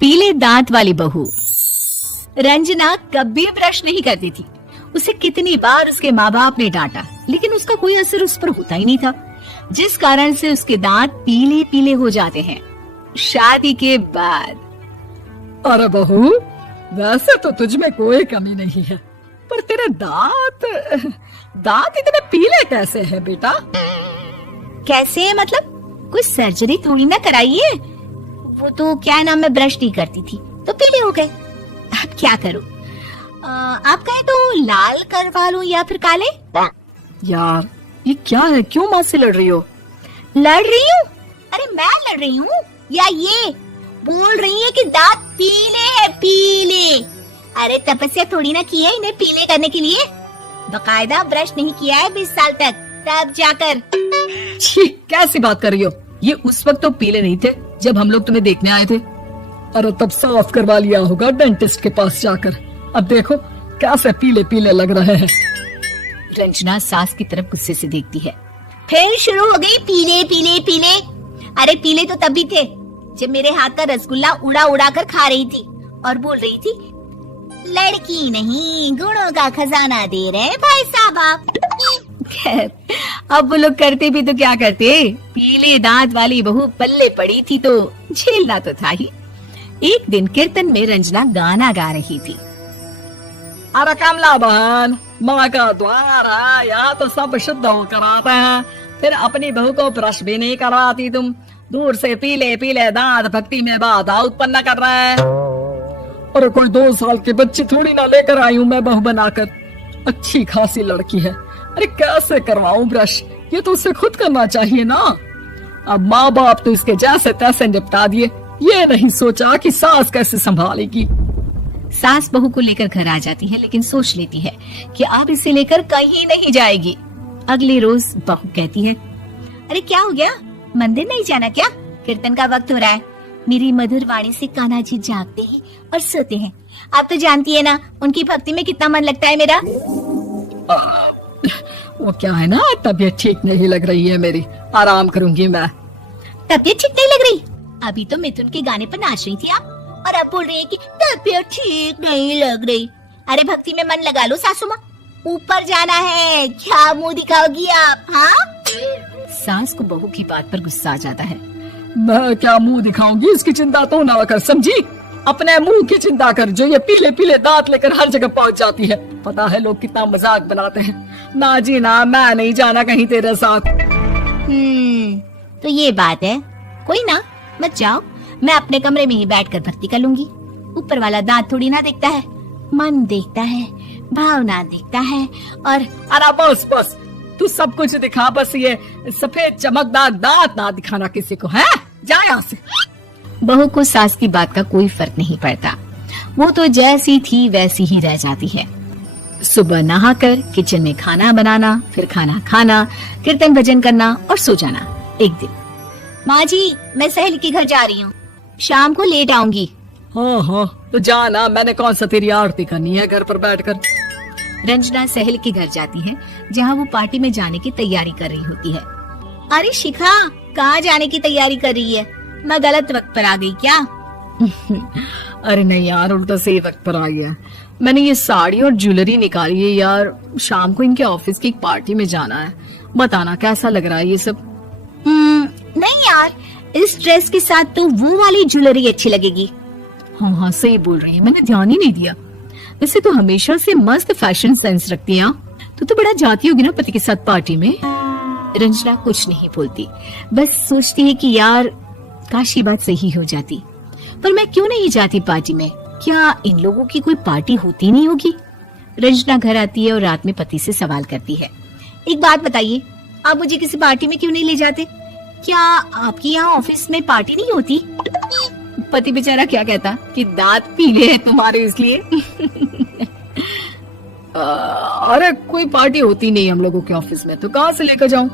पीले दांत वाली बहू। रंजना कभी ब्रश नहीं करती थी। उसे कितनी बार उसके माँ बाप ने डांटा, लेकिन उसका कोई असर उस पर होता ही नहीं था, जिस कारण से उसके दांत पीले पीले हो जाते हैं। शादी के बाद। अरे बहू, वैसे तो तुझ में कोई कमी नहीं है, पर तेरे दांत इतने पीले कैसे हैं बेटा? कैसे मतलब? कोई सर्जरी थोड़ी ना कराई है। वो तो क्या नाम, मैं ब्रश नहीं करती थी तो पीले हो गए। अब क्या करूं? आप कहें तो लाल करवा लूं या फिर काले? यार ये क्या है, क्यों माँ से लड़ रही हो? लड़ रही हूँ? अरे मैं लड़ रही हूँ या ये बोल रही है कि दांत पीले हैं, पीले। अरे तपस्या थोड़ी ना की है इन्हें पीले करने के लिए। बकायदा ब्रश नहीं किया है 20 साल तक, तब जाकर। छी, कैसी बात कर रही हो? ये उस वक्त तो पीले नहीं थे जब हम लोग तुम्हें देखने आए थे। अरे तब साफ करवा लिया होगा डेंटिस्ट के पास जाकर। अब देखो कैसे पीले पीले लग रहे हैं। रंजना सास की तरफ गुस्से से देखती है। फिर शुरू हो गई पीले पीले पीले। अरे पीले तो तब भी थे जब मेरे हाथ का रसगुल्ला उड़ा उड़ा कर खा रही थी और बोल रही थी, लड़की नहीं गुणों का खजाना दे रहे भाई साहब आप। खैर, अब वो लोग करते भी तो क्या करते, पीले दांत वाली बहू पल्ले पड़ी थी तो झेलना तो था ही। एक दिन कीर्तन में रंजना गाना गा रही थी। अरे कमला बहन, माँ का द्वार है, यहाँ तो सब शुद्ध होकर आते हैं, फिर अपनी बहू को ब्रश भी नहीं करवाती तुम। दूर से पीले पीले दांत भक्ति में बाधा उत्पन्न कर रहे हैं। अरे कोई 2 साल की बच्ची थोड़ी ना लेकर आई हूँ मैं बहू बनाकर। अच्छी खासी लड़की है, अरे कैसे करवाऊं ब्रश? ये तो उसे खुद करना चाहिए ना। अब माँ बाप तो इसके जैसे तैसे निपटा दिए, ये नहीं सोचा कि सास कैसे संभालेगी। सास बहू को लेकर घर आ जाती है, लेकिन सोच लेती है कि अब इसे लेकर कहीं नहीं जाएगी। अगले रोज बहू कहती है, अरे क्या हो गया, मंदिर नहीं जाना क्या? कीर्तन का वक्त हो रहा है। मेरी मधुर वाणी से कान्हा जी जागते हैं और सोते हैं। आप तो जानती है ना उनकी भक्ति में कितना मन लगता है मेरा। वो क्या है ना, तबीयत ठीक नहीं लग रही है मेरी, आराम करूंगी मैं। तबीयत ठीक नहीं लग रही? अभी तो मिथुन के गाने पर नाच रही थी आप, और अब बोल रही है कि तबीयत ठीक नहीं लग रही। अरे भक्ति में मन लगा लो सासू माँ, ऊपर जाना है, क्या मुंह दिखाओगी आप? हाँ? सास को बहू की बात पर गुस्सा आ जाता है। मैं क्या मुंह दिखाऊंगी, इसकी चिंता तो ना कर, समझी? अपने मुंह की चिंता कर, जो ये पीले पीले दांत लेकर हर जगह पहुंच जाती है। पता है लोग कितना मजाक बनाते हैं। ना जी ना, मैं नहीं जाना कहीं तेरे साथ। तो ये बात है, कोई ना, मत जाओ, मैं अपने कमरे में ही बैठकर भक्ति कर लूंगी। ऊपर वाला दांत थोड़ी ना देखता है, मन देखता है, भावना देखता है। और अरे बस बस, तू सब कुछ दिखा, बस ये सफेद चमकदार दांत ना दिखाना किसी को, है? जा यहाँ से। बहू को सास की बात का कोई फर्क नहीं पड़ता, वो तो जैसी थी वैसी ही रह जाती है। सुबह नहाकर किचन में खाना बनाना, फिर खाना खाना, कीर्तन भजन करना और सो जाना। एक दिन, माँ जी मैं सहेली के घर जा रही हूँ, शाम को लेट आऊंगी। हाँ हाँ तो जाना, मैंने कौन सा तेरी आरती करनी है घर पर बैठकर। रंजना सहेली के घर जाती है, जहाँ वो पार्टी में जाने की तैयारी कर रही होती है। अरे शिखा, कहाँ जाने की तैयारी कर रही है? मैं गलत वक्त पर आ गई क्या? अरे नहीं यार, उल्टा सही वक्त पर आ गया। मैंने ये साड़ी और ज्वेलरी निकाली है यार, शाम को इनके ऑफिस की एक पार्टी में जाना है। बताना कैसा लग रहा है ये सब? नहीं यार, इस ड्रेस के साथ तो वो वाली ज्वेलरी अच्छी लगेगी। हाँ हाँ सही बोल रही है, मैंने ध्यान ही नहीं दिया। वैसे तो हमेशा से मस्त फैशन सेंस रखती है। तो बड़ा जाती होगी ना पति के साथ पार्टी में। रंजना कुछ नहीं बोलती, बस सोचती है कि यार काश ये बात सही हो जाती, पर मैं क्यों नहीं जाती पार्टी में? क्या इन लोगों की कोई पार्टी होती नहीं होगी? रंजना घर आती है और रात में पति से सवाल करती है, एक बात बताइए, आप मुझे किसी पार्टी में क्यों नहीं ले जाते? क्या आपकी यहाँ ऑफिस में पार्टी नहीं होती? पति बेचारा क्या कहता कि दांत पीले हैं तुम्हारे इसलिए। अरे कोई पार्टी होती नहीं हम लोगों के ऑफिस में, तो कहाँ से लेकर जाऊं?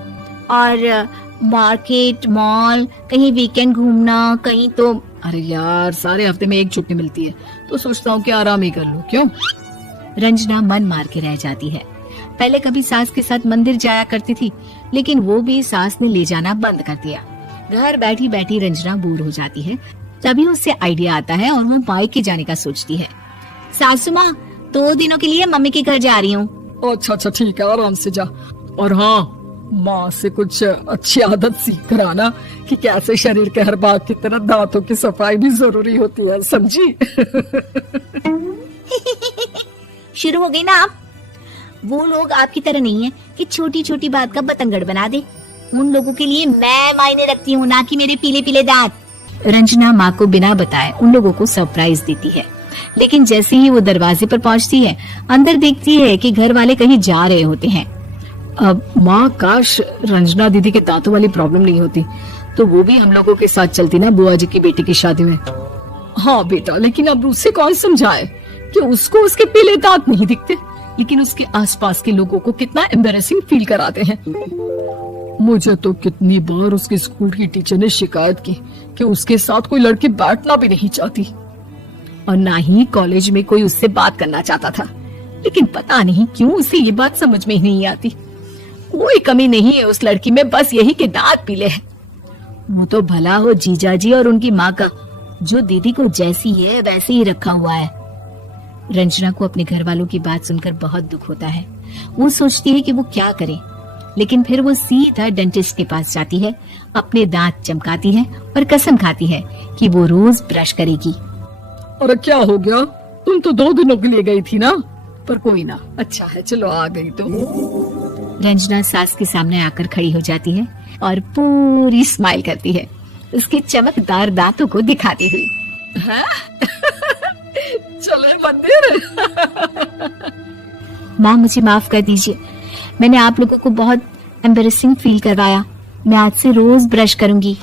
और मार्केट, मॉल, कहीं वीकेंड घूमना, कहीं तो। अरे यार सारे हफ्ते में एक छुट्टी मिलती है, तो सोचता हूँ कि आराम ही कर लूं। क्यों? रंजना मन मार के रह जाती है। पहले कभी सास के साथ मंदिर जाया करती थी, लेकिन वो भी सास ने ले जाना बंद कर दिया। घर बैठी बैठी रंजना बोर हो जाती है, तभी उसे आइडिया आता है और वो मायके जाने का सोचती है। सासू माँ, 2 दिनों के लिए मम्मी के घर जा रही हूँ। अच्छा ठीक है, आराम से जा। और हाँ, माँ से कुछ अच्छी आदत सीख कर आना कि कैसे शरीर के हर भाग की तरह दांतों की सफाई भी जरूरी होती है, समझी? शुरू हो गई ना आप। वो लोग आपकी तरह नहीं है कि छोटी छोटी बात का बतंगड़ बना दे। उन लोगों के लिए मैं मायने रखती हूँ, ना कि मेरे पीले पीले दांत। रंजना माँ को बिना बताए उन लोगों को सरप्राइज देती है, लेकिन जैसे ही वो दरवाजे पर पहुंचती है, अंदर देखती है कि घर वाले कहीं जा रहे होते हैं। अब माँ, काश रंजना दीदी के दांतों वाली प्रॉब्लम नहीं होती तो वो भी हम लोगों के साथ चलती ना बुआ जी की बेटी की शादी में। हाँ बेटा, लेकिन अब उसे कौन समझाए कि उसको उसके पीले दांत नहीं दिखते, लेकिन उसके आसपास के लोगों को कितना एम्बैरेसिंग फील कराते हैं। मुझे तो कितनी बार उसके स्कूल की टीचर ने शिकायत की कि उसके साथ कोई लड़की बैठना भी नहीं चाहती, और ना ही कॉलेज में कोई उससे बात करना चाहता था। लेकिन पता नहीं क्यों उसे ये बात समझ में ही नहीं आती। कोई कमी नहीं है उस लड़की में, बस यही कि दांत पीले हैं। वो तो भला हो जीजा जी और उनकी माँ का, जो दीदी को जैसी है वैसे ही रखा हुआ है। रंजना को अपने घर वालों की बात सुनकर बहुत दुख होता है। वो सोचती है कि वो क्या करे, लेकिन फिर वो सीधा डेंटिस्ट के पास जाती है, अपने दांत चमकाती है और कसम खाती है कि वो रोज ब्रश करेगी। अरे क्या हो गया? तुम तो 2 दिनों के लिए गई थी ना, पर कोई ना, अच्छा है, चलो आ गई तो। रंजना सास के सामने आकर खड़ी हो जाती है और पूरी स्माइल करती है, उसके चमकदार दांतों को दिखाती हुई। चले मंदिर। माँ, मुझे माफ कर दीजिए, मैंने आप लोगों को बहुत एम्बैरेसिंग फील करवाया। मैं आज से रोज ब्रश करूंगी।